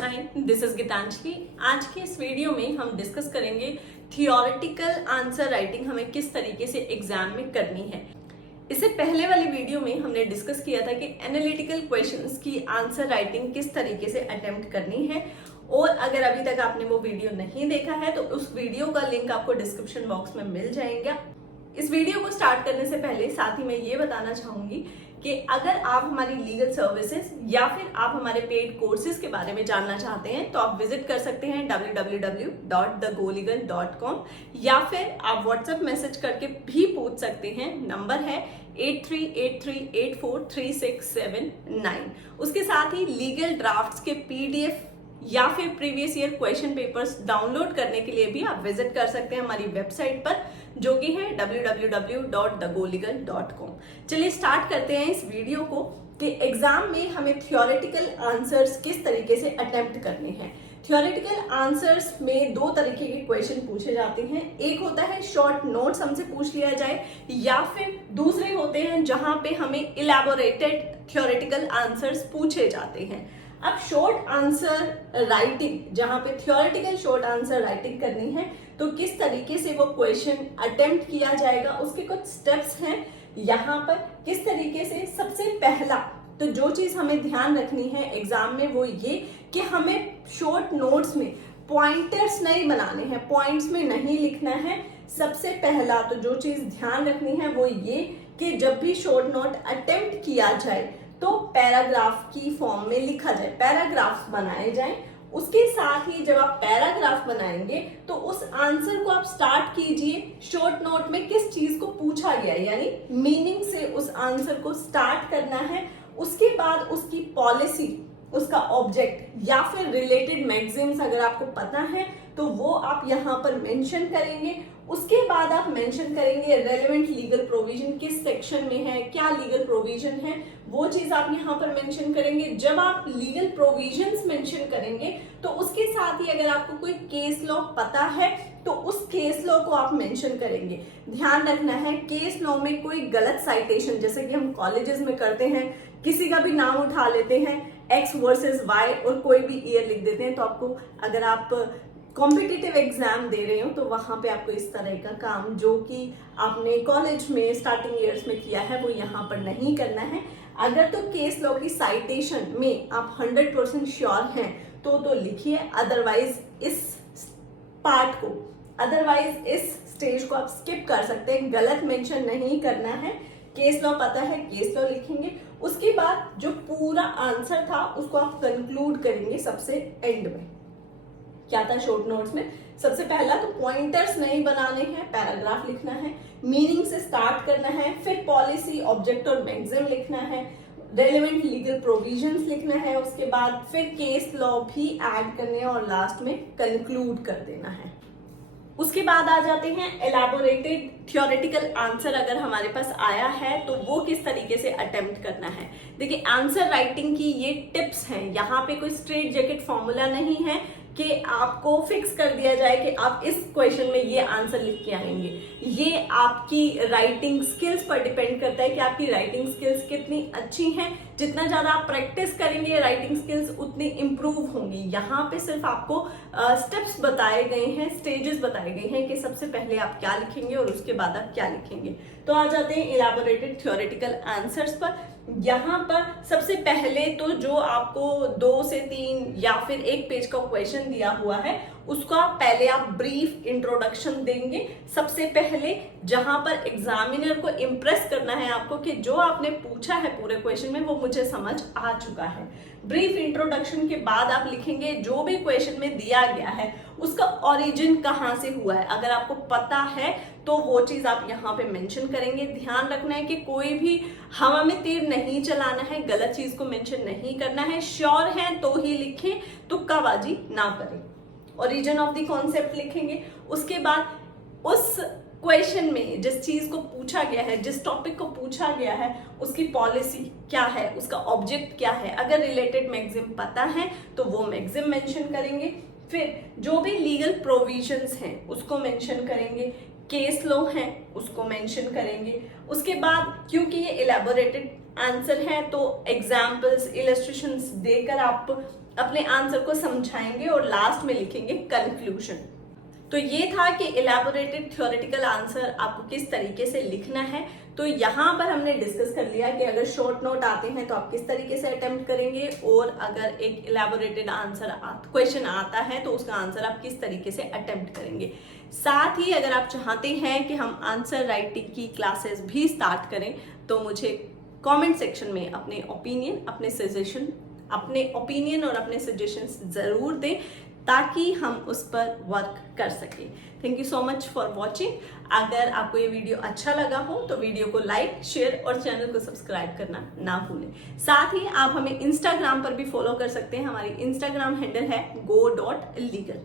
Hi, this is Geetanjali. आज के इस वीडियो में हम डिस्कस करेंगे थियोरेटिकल आंसर राइटिंग हमें किस तरीके से एग्जाम में करनी है। इससे पहले वाली वीडियो में हमने डिस्कस किया था कि एनालिटिकल क्वेश्चंस की आंसर राइटिंग किस तरीके से अटेम्प्ट करनी है, और अगर अभी तक आपने वो वीडियो नहीं देखा है तो उस वीडियो का लिंक आपको डिस्क्रिप्शन बॉक्स में मिल जाएगा। इस वीडियो को स्टार्ट करने से पहले साथ ही मैं ये बताना चाहूंगी कि अगर आप हमारी लीगल सर्विसेज या फिर आप हमारे पेड कोर्सेज के बारे में जानना चाहते हैं तो आप विजिट कर सकते हैं www.thegoligal.com, या फिर आप व्हाट्सएप मैसेज करके भी पूछ सकते हैं। नंबर है 8383843679। उसके साथ ही लीगल ड्राफ्ट्स के PDF या फिर previous year question papers download करने के लिए भी आप विजिट कर सकते हैं हमारी वेबसाइट पर, जो कि है www.thegoligal.com। चलिए स्टार्ट करते हैं इस वीडियो को कि एग्जाम में हमें थियोरेटिकल आंसर्स किस तरीके से अटेम्प्ट करने हैं। थियोरेटिकल आंसर्स में दो तरीके के क्वेश्चन पूछे जाते हैं। एक होता है शॉर्ट नोट्स हमसे पूछ लिया जाए, या फिर दूसरे होते हैं जहां पे हमें इलैबोरेटेड थियोरेटिकल आंसर्स पूछे जाते हैं। अब शॉर्ट आंसर राइटिंग, जहां पे थियोरेटिकल शॉर्ट आंसर राइटिंग करनी है तो किस तरीके से वो क्वेश्चन अटेम्प्ट किया जाएगा, उसके कुछ स्टेप्स हैं यहाँ पर। किस तरीके से, सबसे पहला तो जो चीज हमें ध्यान रखनी है एग्जाम में वो ये कि हमें शॉर्ट नोट्स में पॉइंटर्स नहीं बनाने हैं, पॉइंट्स में नहीं लिखना है। सबसे पहला तो जो चीज ध्यान रखनी है वो ये कि जब भी शॉर्ट नोट अटेम्प्ट किया जाए तो पैराग्राफ की फॉर्म में लिखा जाए, पैराग्राफ्स बनाए जाएं। उसके साथ ही जब आप पैराग्राफ बनाएंगे तो उस आंसर को आप स्टार्ट कीजिए शॉर्ट नोट में किस चीज को पूछा गया, यानी मीनिंग से उस आंसर को स्टार्ट करना है। उसके बाद उसकी पॉलिसी, उसका ऑब्जेक्ट या फिर रिलेटेड मैगजीम्स अगर आपको पता है तो वो आप यहाँ पर मेंशन करेंगे। उसके बाद आप मेंशन करेंगे रेलेवेंट लीगल प्रोविजन किस सेक्शन में है, क्या लीगल प्रोविजन है, वो चीज आप यहाँ पर मेंशन करेंगे। जब आप लीगल प्रोविजंस मेंशन करेंगे तो उसके साथ ही अगर आपको कोई केस लॉ पता है तो उस केस लॉ को आप मेंशन करेंगे। ध्यान रखना है केस लॉ में कोई गलत साइटेशन, जैसे कि हम कॉलेजेस में करते हैं, किसी का भी नाम उठा लेते हैं X वर्सेस Y और कोई भी ईयर लिख देते हैं, तो आपको अगर आप कॉम्पिटिटिव एग्जाम दे रहे हो तो वहां पे आपको इस तरह का काम जो कि आपने कॉलेज में स्टार्टिंग ईयर्स में किया है वो यहाँ पर नहीं करना है। अगर तो केस लॉ की साइटेशन में आप 100% श्योर हैं तो लिखिए, अदरवाइज इस पार्ट को, अदरवाइज इस स्टेज को आप स्किप कर सकते हैं। गलत मेंशन नहीं करना है। केस लॉ पता है, केस लॉ लिखेंगे। उसके बाद जो पूरा आंसर था उसको आप कंक्लूड करेंगे सबसे एंड में। क्या था शॉर्ट नोट्स में, सबसे पहला तो पॉइंटर्स नहीं बनाने हैं, पैराग्राफ लिखना है, मीनिंग से स्टार्ट करना है, फिर पॉलिसी, ऑब्जेक्ट और मैगजीम लिखना है, रेलेवेंट लीगल प्रोविजंस लिखना है, उसके बाद फिर केस लॉ भी ऐड करने हैं और लास्ट में कंक्लूड कर देना है। उसके बाद आ जाते हैं एलैबोरेटेड थियोरेटिकल आंसर। अगर हमारे पास आया है तो वो किस तरीके से अटेम्प्ट करना है। देखिए आंसर राइटिंग की ये टिप्स हैं, यहाँ पे कोई स्ट्रेट जैकेट फॉर्मूला नहीं है कि आपको फिक्स कर दिया जाए कि आप इस क्वेश्चन में ये आंसर लिख के आएंगे। ये आपकी राइटिंग स्किल्स पर डिपेंड करता है कि आपकी राइटिंग स्किल्स कितनी अच्छी हैं। जितना ज्यादा आप प्रैक्टिस करेंगे राइटिंग स्किल्स उतनी इंप्रूव होंगी। यहाँ पे सिर्फ आपको स्टेप्स बताए गए हैं, स्टेजेस बताए गए हैं कि सबसे पहले आप क्या लिखेंगे और उसके बाद आप क्या लिखेंगे। तो आ जाते हैं इलैबोरेटेड थियोरेटिकल आंसर्स पर। यहाँ पर सबसे पहले तो जो आपको 2 से 3 या फिर 1 पेज का क्वेश्चन दिया हुआ है उसका पहले आप ब्रीफ इंट्रोडक्शन देंगे। सबसे पहले जहां पर एग्जामिनर को इम्प्रेस करना है आपको कि जो आपने पूछा है पूरे क्वेश्चन में वो मुझे समझ आ चुका है। ब्रीफ इंट्रोडक्शन के बाद आप लिखेंगे जो भी क्वेश्चन में दिया गया है उसका ओरिजिन कहाँ से हुआ है। अगर आपको पता है तो वो चीज आप यहाँ पे मेंशन करेंगे। ध्यान रखना है कि कोई भी हवा में तीर नहीं चलाना है, गलत चीज को मेंशन नहीं करना है। श्योर है तो ही लिखें, तुक्काबाजी ना करें। ओरिजिन ऑफ द कॉन्सेप्ट लिखेंगे। उसके बाद उस क्वेश्चन में जिस चीज को पूछा गया है, जिस टॉपिक को पूछा गया है, उसकी पॉलिसी क्या है, उसका ऑब्जेक्ट क्या है। अगर रिलेटेड मैगजीम पता है तो वो मैगजीम मेंशन करेंगे। फिर जो भी लीगल प्रोविजंस हैं उसको मेंशन करेंगे, केस लॉ है उसको मेंशन करेंगे। उसके बाद क्योंकि ये इलैबोरेटेड आंसर है तो एग्जाम्पल्स, इलस्ट्रेशंस देकर आप अपने आंसर को समझाएंगे और लास्ट में लिखेंगे कंक्लूजन। तो ये था कि इलेबोरेटेड थ्योरेटिकल आंसर आपको किस तरीके से लिखना है। तो यहाँ पर हमने डिस्कस कर लिया कि अगर शॉर्ट नोट आते हैं तो आप किस तरीके से अटेम्प्ट करेंगे, और अगर एक इलेबोरेटेड आंसर क्वेश्चन आता है तो उसका आंसर आप किस तरीके से अटेम्प्ट करेंगे। साथ ही अगर आप चाहते हैं कि हम आंसर राइटिंग की क्लासेस भी स्टार्ट करें तो मुझे कमेंट सेक्शन में अपने ओपिनियन और अपने सजेशंस जरूर दें ताकि हम उस पर वर्क कर सकें। Thank you so much for watching. अगर आपको ये वीडियो अच्छा लगा हो तो वीडियो को लाइक, शेयर और चैनल को सब्सक्राइब करना ना भूलें। साथ ही आप हमें इंस्टाग्राम पर भी फॉलो कर सकते हैं। हमारी इंस्टाग्राम हैंडल है go.legal।